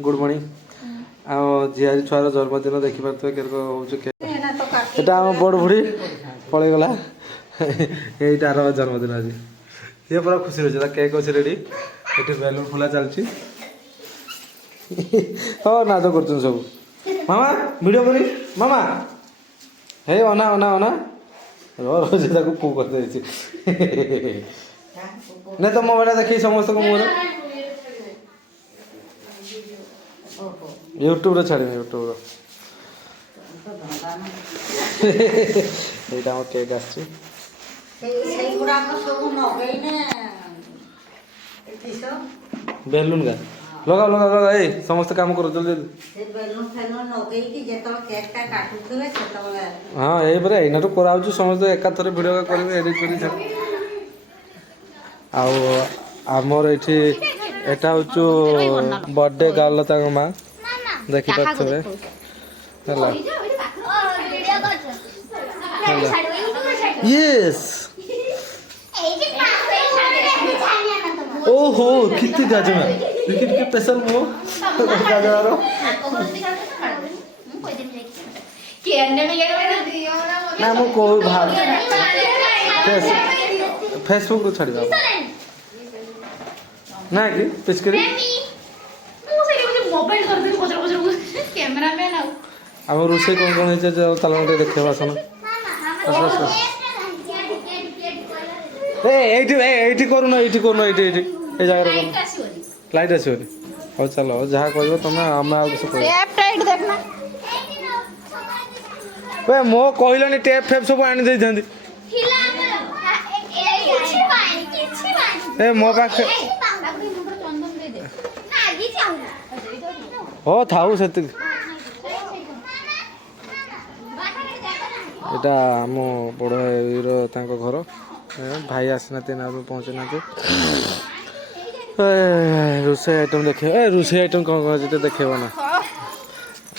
Good morning झीआरी छुआर जन्मदिन देखिपे cake आम बड़ बुढ़ी पलैगला यार जन्मदिन आज ये पूरा खुशी रही केक अच्छे रेडी ये बेलून फुला चलती हाँ नाच कर सब मामा वीडियो करी मामा हे अना अना अना रोज पू कर नहीं तो मोबाइल देखी समस्त को मुहर यूट्यूब रे छाड़ी यूट्यूब एटा हम केक आछी बेलून का लगा लगा लगा ए समस्त काम करो जल्दी हाँ ये परे एना तो कराउछु समस्त एका थरे वीडियो करबे एडिट करी आमर ये एटा हूँ बर्थडे गर्ल तक माँ देखी पारे यस ओहो कितनी गाज में देखिए कि स्पेशल मो गाजर ना मो को भाग फेसबुक को छाड़ी ना कि पिचकरी मोबाइल कर दे कोचर कोचर कैमरामैन आ हम रोसे कोन कोन है जे तलनटे देखेबा सन एठी करूना एठी ए जगह रे लाइट आसीबनी हो चलो जहाँ कहबो तमे हम आ कुछ कहबो टैप टाइट देखना बे मो कहलनी टैप फेप सब आनी दे जंदी ए मो पाखे हो थाऊ से एटा आम बड़ भाईर घर भाई आसी ना पहुँचे ना रोषे आइटम देखे रोषे आइटम कौन कौन जो देखेब ना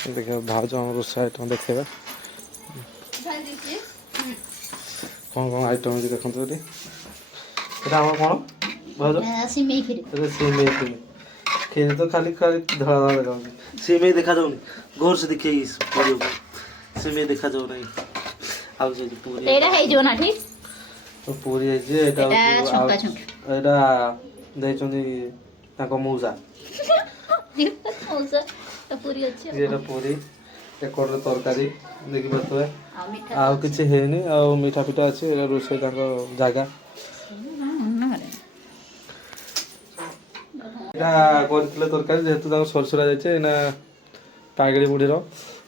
देखे भाज हम रोषे आइटम देखे कौन कौन आइटम देखते कौन भाज सिमेई खीर तो खाली खाली धड़ा धड़ा देखा सिमेई देखा जाऊनी गौर से देखिए सिमेई देखा जाऊ नहीं आउ जे पूरी एटा हे जो ना ठीक तो पूरी है जे एटा छक्का छक्का एटा देचोनी ताको मौजा मौजा तो पूरी अछि एटा पूरी एकोर तरकारी देखि बतवे आ किछि हेनी आ मीठा पिठा अछि एटा रोसे ताको जागा एटा करथिले तरकारी जेतु ताको सरसरा जाय छै ना पागली बुढीरो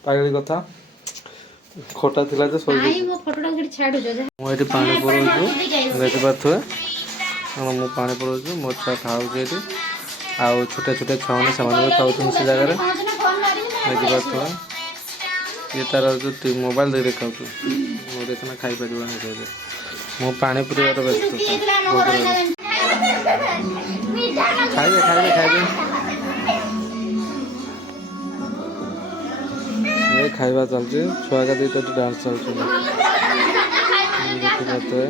पागली कथा खोटा थिला जे सोई आई मो फोटोटा गडी छाडु जो मो एटी पानी परोजु देखि पाथुए हम मो पानी परोजु मो छा खाउ जेटी आ छोटे छोटे छावने सामान खाउ से जगह रे देखि पाथुए ये तार जो मोबाइल दे खाउ मो देखना खाई परिबा नहीं दे मो पानी पुरी बार व्यस्त खाइबे खाइबा चलছে छुआ का दुईटा डांस चलছে देखि पाते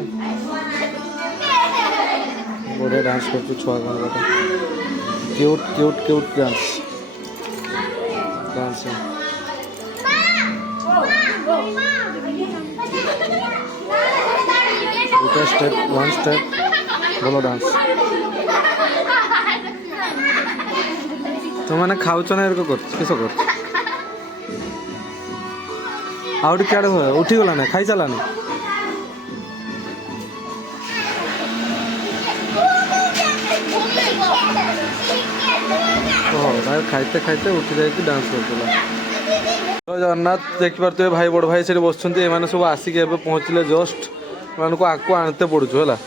बड़े डांस करते छुआ का cute cute cute dance dance दुटा स्टेप वन स्टेप बोलो डांस तो माने खाउछ ना एरको कर किसो कर आउट क्या उठी गला ना खाई चला ना खाइते खाइते उठी जाए डांस कर तो जगन्नाथ देखिपे भाई बड़ भाई से बस सब आसिक पहुँचले जस्ट मान को आगू आनते पड़ू है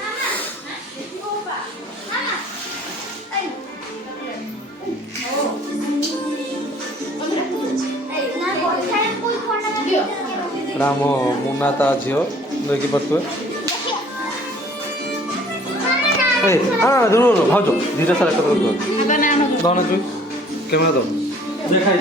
राम मुन्ना ता झील देखी पारे हाँ दूर भाज धीरे सारा दौन चुई कैमेरा दो देखा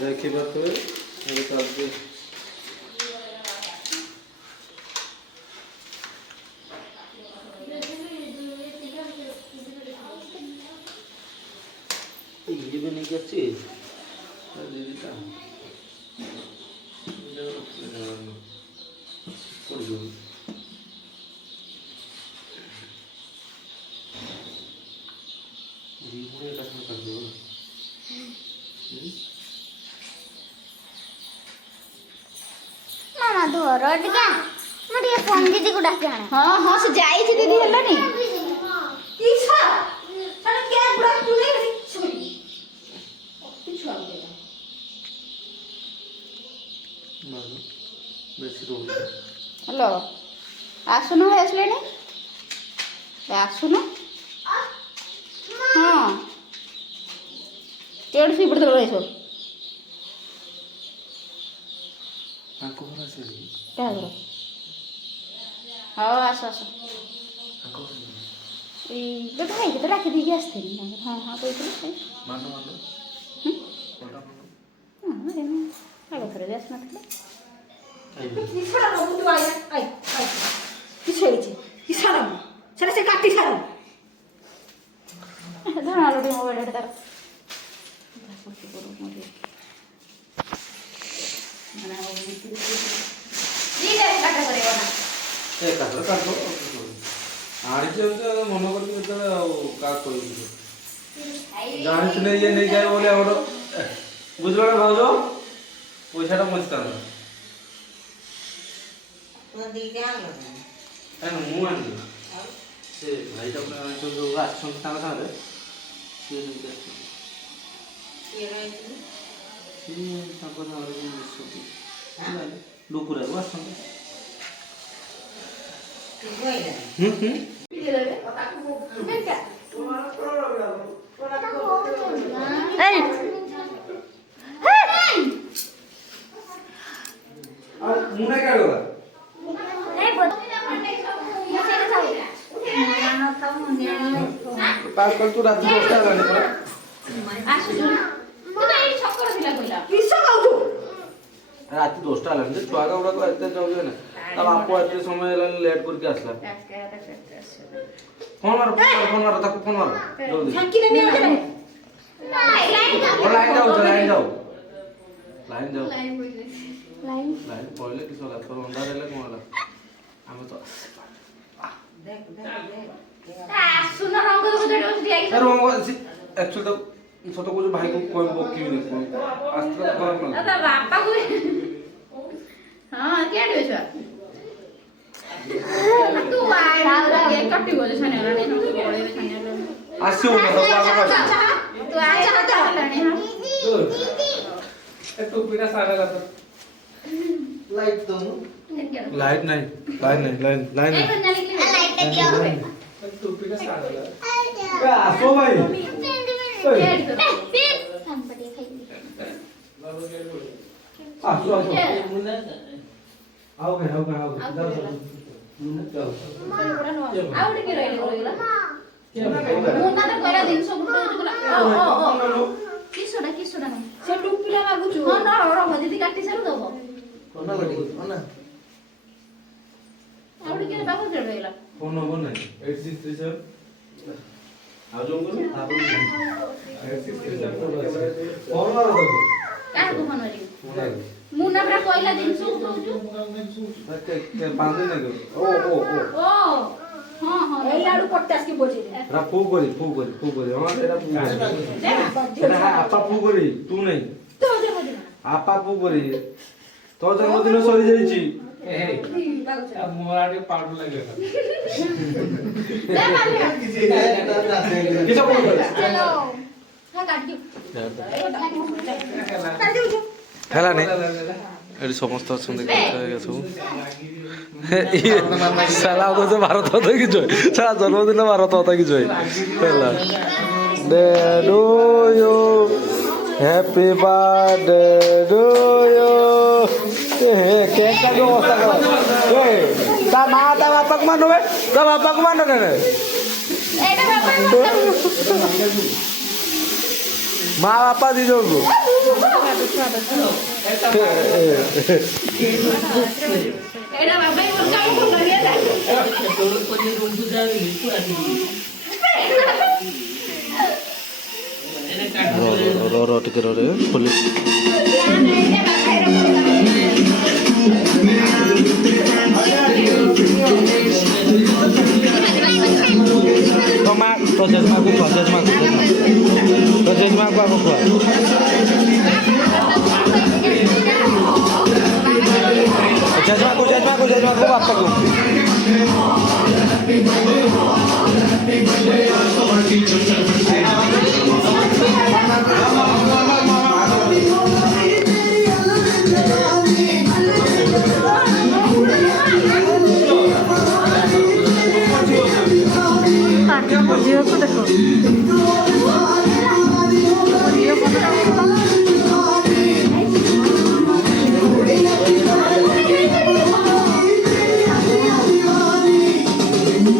ଦେଖିପାରୁଥିବେ ଏବେ ଚାଲିଛି ଇଏ ବି ନେଇକି ଅଛି ଦିଦିଟା मामा धर टिका मैं टिके फोन दीदी को डाके आने हाँ हाँ से जाई थी दीदी हल्ला नहीं किसा अरे क्या बुरा तू नहीं छोड़ी कुछ आ गया ବେଶୀ ରହୁଛି हेलो आसुन है असले नहीं आसुन हाँ तेड़ से पड़ते रहे सो ତାଙ୍କ ଘର ଆସିବେ क्या करो हाँ आस आस ତାଙ୍କ ଘର बेटा भाई तो रख दी गैस थे हाँ हाँ कोई तो ମାନ ମାନ କୋଟା ମାନ हाँ अरे मैं आगे थोड़े गैस मत ले किसा ना तू आया आई आई किसे छे किसा ना चले से काटी सारा धना लो डी मोबाइल एड कर कुछ करो मुझे मना वो बिल्कुल दी दे काटा करेगा ना ଏକାଥରେ କାଟ ଆଣିଛି ମନ କରିକି ଯେତେବେଳେ ଆଉ କାହା କହିବି ଜାଣିଥିଲେ ଇଏ ନେଇଯାଏ ବୋଲି ଆମର ବୁଝିଲ ନା ଭାଉଜ ପଇସାଟା ବଞ୍ଚିଥାନ୍ତା ମୁଁ ଆଣିଲି ସେ ଭାଇଟା ପୁରା ଯେଉଁ ଆସିଛନ୍ତି ତାଙ୍କ ସାଙ୍ଗରେ ସିଏ ନେଇକି ଆସିଛନ୍ତି ସିଏ ତାଙ୍କ ସାଙ୍ଗରେ ଯେଉଁ ମିଶନ୍ତି ଲୁକୁରାକୁ ଆସିଛନ୍ତି ମୁଁ ନାଇଁ କାଢିଗଲା नहीं बोल मैं से खाऊ ପାସ୍ କରି ତୁ ରାତି 10ଟା ହେଲାଣି ପରା आसु तू तो ये छक्कर थिला कइला किसा खाऊ ରାତି 10ଟା ହେଲାଣି ଯେ ଛୁଆ가 ଗୁଡାକ ଏତେ ଯାଉଛନ୍ତି ନା ତା ବାପ ଏତେ ସମୟ ହେଲାଣି ଲେଟ୍ କରିକି ଆସିଲା ଫୋନ୍ ମାର ତାକୁ ଫୋନ୍ ମାର ଜଲ୍ଦି झांकी ने नहीं आते ଲାଇନ୍ ଯାଉ ଲାଇନ୍ ଯାଉ लाइन ଲାଇନ୍ ପଳେଇଲେ କିଛି ହେଲା ତୋର ଅନ୍ଧାର ହେଲେ କ'ଣ ହେଲା ଆମେ ତ सुन रंग तो बदल दिया कि एक्चुअली तो सत कହୁଛୁ ଭାଇକୁ କହିବି ପକେଇବି ଆସିଥିଲା ଖରାପ ता बापा को हां क्या रे छुआ तू आए के कट्टी बोले छने वाला नहीं बड़े में छने ଆସିବ ନା ସବୁ ଆଗ तू आए चाहता लाने हां ଏ ଟୋପିଟା ସାରା ଲାଗ ଲାଇଟ୍ ଦଉ ଲାଇଟ୍ ନାହିଁ ଲାଇଟ୍ ए बन जाने के लिए लाइट दिया हुआ ଟୋପିଟା ସାରା ଲାଗ ଆସो ଭାଇ हम बढ़िया खाएंगे ଆସୁ ଆଉ ଯାଉ आउट के रहले बोला मुन्ना तो कहला दिन सब ओ किसोडा नहीं से टुपिला लागुछु हां ना रो दीदी काटी सारू दबो आउट के बाबू चढ़ गला फोन नंबर नहीं 8637 ଆଉ ଯୋଉ କରୁ ତାପରେ 8637 फोन ମାର ଦବୁ काहे को फोन मारी फोन ମାର मुन्ना पूरा कहला दिन सब दउछु के बांधे नहीं ओ हां ए लाडू 50 की बोझे रा फू करी हां एरा आपा फू करी तू नहीं तो जे बोझे आपा फू करी तो जन्मदिन सरी जाईची मोराटी पाडू लागेला किसा बोल हेलो हां काट दियो ହେଲା ନାଇଁ ଏଠି ସମସ୍ତେ ଅଛନ୍ତି ସବୁ ସାଲା କହୁଛ ଭାରତ କଥା କି ଜୟ ସାଲା ଜନ୍ମଦିନ ଭାରତ କଥା କି ଜୟ ହେଲା day to you happy birthday to you cake ଟା ଯୋଉ ଅବସ୍ଥା କର ତା ମା ତା ବାପାକୁ ମାନୁ ତା ବାପାକୁ ମାନ ଏଇଟା ବାପା ମା ବାପା ଦି ଜଣଙ୍କୁ ଏଇଟା ବାପା ହିଁ ମୋର କାମ କରିଲା ର ଟିକେ ରେ ଖୋଲି तो माँ तो जजमा को खुआ जजमा को तो जजमा को आको खुआ जजमा को बापा को झील को देखो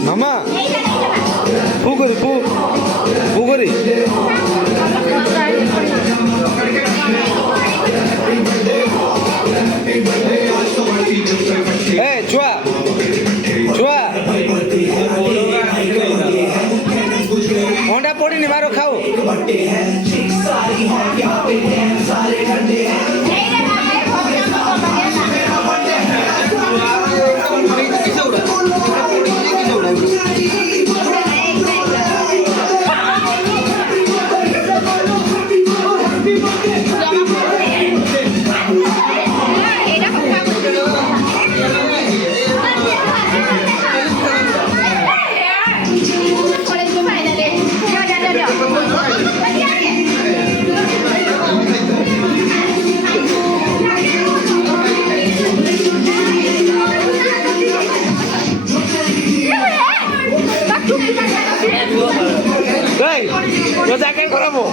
मामा फू करी फू करी ए छुआ छुआ अंडा पड़ी नहीं मारो खाओ yo saqué el cromo.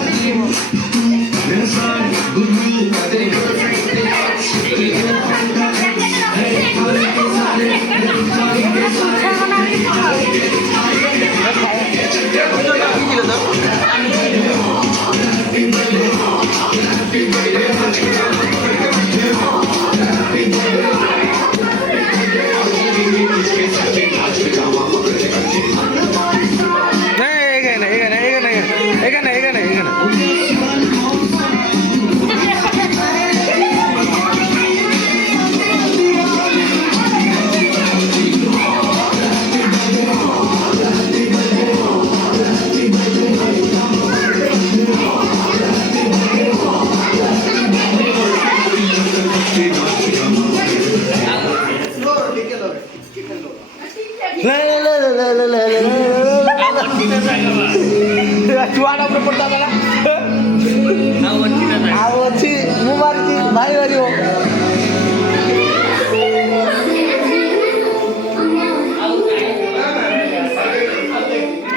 चुआड़ा ऊपर पड़ता था ना आओ अच्छी मुँह मारी थी भाई वाली हो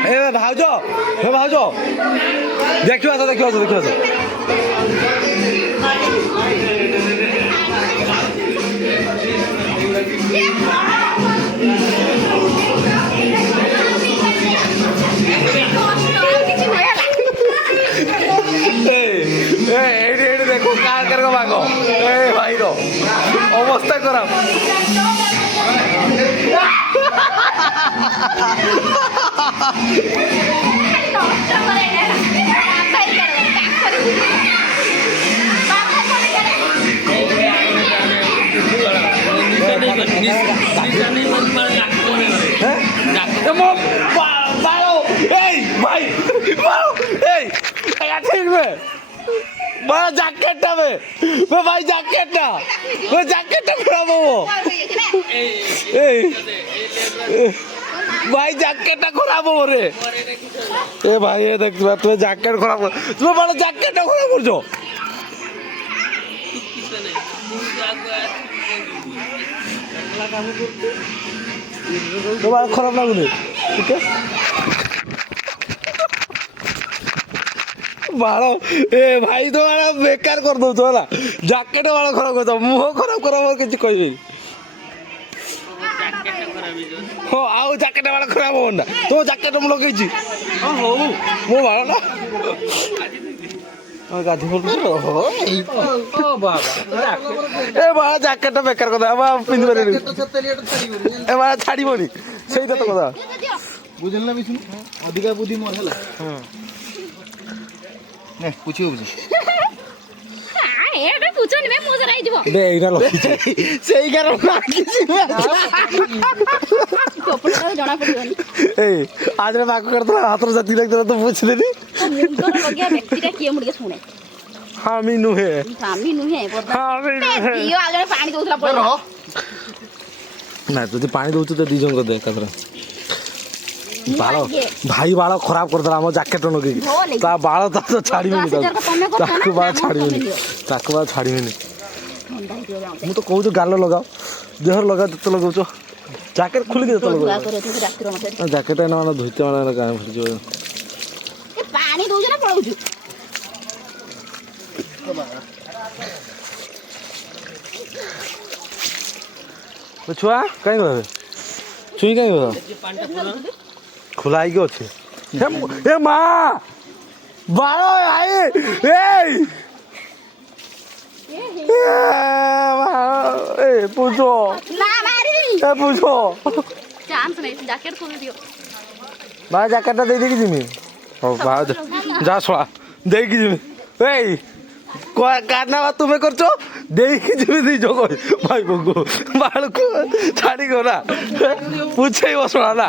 ए भाउजो देखियो देखो कार कर भागो ए भाई रो अवस्था खराब जैकेटा में भाई जैकेटा खराब हो भाई जैकेटा खराब हो रे ए भाई ये देख तुम्हें जैकेट खराब तुम्हें बड़ा जैकेटा खराब कर जो तुम्हारा खराब लगुनि ठीक है बाड़ो ए भाई तो मारा बेकार कर दो तो ना जैकेट वाला खराब कर दो मुंह खराब करा और किसी कोई भी ହଁ ଆଉ ଜ୍ୟାକେଟ ବାଳ ଖରାପ ହବ ନା ତୋ ଜ୍ୟାକେଟ ମୁଁ ଲଗେଇଛି ହଁ ହଉ ମୋ ବାଳଟା ଗାଧି ଏ ବାଳ ଜ୍ୟାକେଟ ବେକାର କଥା ପିନ୍ଧି ପାରିବି ଏ ବାଳ ଛାଡ଼ିବନି ସେଇଟା ତ କଥା ବୁଝିଲ ନା ବିଷ୍ଣୁ ଅଧିକା ବୁଦ୍ଧି ମୋର ହେଲା ପୁଛିବ ବୁଝି ଏଇଟା ପୁଛନି ବେ ମୋ ସରା ହେଇଯିବ ଦେ ଏଇଟା ଲଖିଛି ସେଇ କାରଣ ଲାଗିଛି କପଡା ଜଣା ପଡିବନି ଏଇ ଆଜରେ ବାକ କରିଥିଲା ହାତର ଜାତି ଲାଗିଥିଲା ତ ପୁଛିଦେଲି ମୁଣ୍ଡର ଲଗିଆ ବ୍ୟକ୍ତିଟା କିଏ ମୁଁ ଟିକେ ଶୁଣେ हामी ନୁହେଁ ସ୍ୱାମୀ ନୁହେଁ हामी ନୁହେଁ ଦିଅ ଆଉ ଜଣେ ପାଣି ଦଉଥିଲା ପଳେଇଲା ନା ଯଦି ପାଣି ଦଉଛୁ ତ ଦି ଜଣଙ୍କ ଦେ ଏକାଥରେ ବାଳ ଭାଇ ବାଳ ଖରାପ କରିଦେଲା ଆମ ଜ୍ୟାକେଟ ଲଗେଇକି ତା ବାଳ ତା ତ ଛାଡ଼ିବେନି ତାକୁ ବାଳ ଛାଡ଼ିବେନି ତାକୁ ବାଳ ଛାଡ଼ିବେନି ମୁଁ ତ କହୁଛୁ ଗାଲ ଲଗାଅ ଦେହରେ ଲଗାଅ ଯେତେ ଲଗାଉଛ ଜ୍ୟାକେଟ ଖୋଲିକି ଯେତେ ଲଗାଉ ଜ୍ୟାକେଟ ଏନା ମାନେ ଧୋଇତେ ମାନେ ଗାଁ ଫିରିଯିବ ପାଣି ଦଉଛୁ ନା ପଳଉଛୁ ଛୁଆ କାହିଁ ଗଲେ ଛୁଇଁ କାହିଁ ଗଲ ଖୋଲା ହେଇକି ଅଛି ଏ ମା ବାଳ ଏ ପୁଛ ଏ ପୁଛ ଚାନ୍ସ ନାହିଁ ଜ୍ୟାକେଟ ଖୋଲି ଦିଅ ବା ଜ୍ୟାକେଟଟା ଦେଇକି ଯିମି ହଉ ବା ଯା ଶଳା ଦେଇକି ଯିମି ଏଇ କାରନାମା ତୁମେ କରୁଛ ଦେଇକି ଯିବି ଦି ଜଣ ଭାଇ ବୋଉ ବାଳକୁ ଛାଡ଼ିକ ନା ପୁଛେଇବ ଶଳା ନା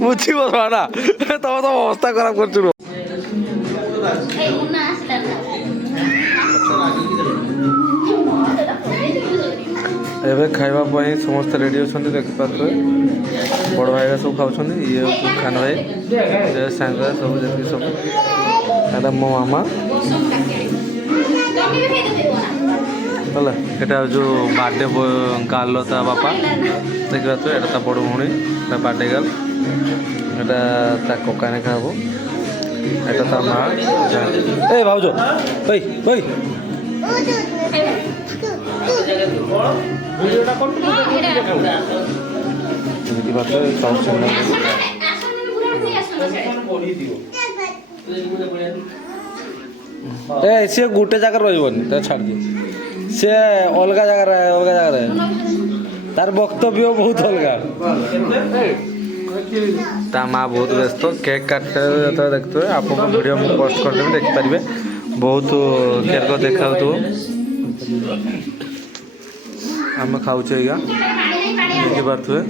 ବୁଝିବ ଶଳା ନା ତମେ ତମ ଅବସ୍ଥା ଖରାପ କରୁଛୁ ଏବେ ଖାଇବା ପାଇଁ ସମସ୍ତେ ରେଡ଼ି ଅଛନ୍ତି ଦେଖିପାରୁଥିବେ ବଡ଼ ଭାଇ가 ସବୁ ଖାଉଛନ୍ତି ଇଏ ହେଉଛି ଖାନ ଭାଇ ସାଙ୍ଗ ସବୁ ଯେତିକି ସବୁ ଏଇଟା ମୋ ମାମା ହେଲା ଏଇଟା ହେଉଛି ବାର୍ଥଡେ ଗାର୍ଲ ତା ବାପା ଦେଖିପାରୁଥିବେ ଏଇଟା ତା ବଡ଼ ଭଉଣୀ ତା ବାର୍ଥଡେ ଗାର୍ଲ ଏଇଟା ତା କକା ନେଖା ହବ ଏଇଟା ତା ମା ଏ ଭାଉଜ ଭାଇ ଭାଇ ଦେଖିପାରୁଥିବେ ସିଏ ଗୋଟେ ଜାଗାରେ ରହିବନି ତା ଛାଡ଼ିଦିଅ ସିଏ ଅଲଗା ଜାଗାରେ ତାର ବକ୍ତବ୍ୟ ବହୁତ ଅଲଗା ତା ମା ବହୁତ ବ୍ୟସ୍ତ କେକ୍ କାଟିଲେ ଯେତେବେଳେ ଦେଖୁଥିବେ ଆପଣଙ୍କ ଭିଡ଼ିଓ ମୁଁ ପୋଷ୍ଟ କରିଦେବି ଦେଖିପାରିବେ ବହୁତ କେକ୍ ଦେଖାଉଥିବ ଆମେ ଖାଉଛୁ ଆଜ୍ଞା ଦେଖିପାରୁଥିବେ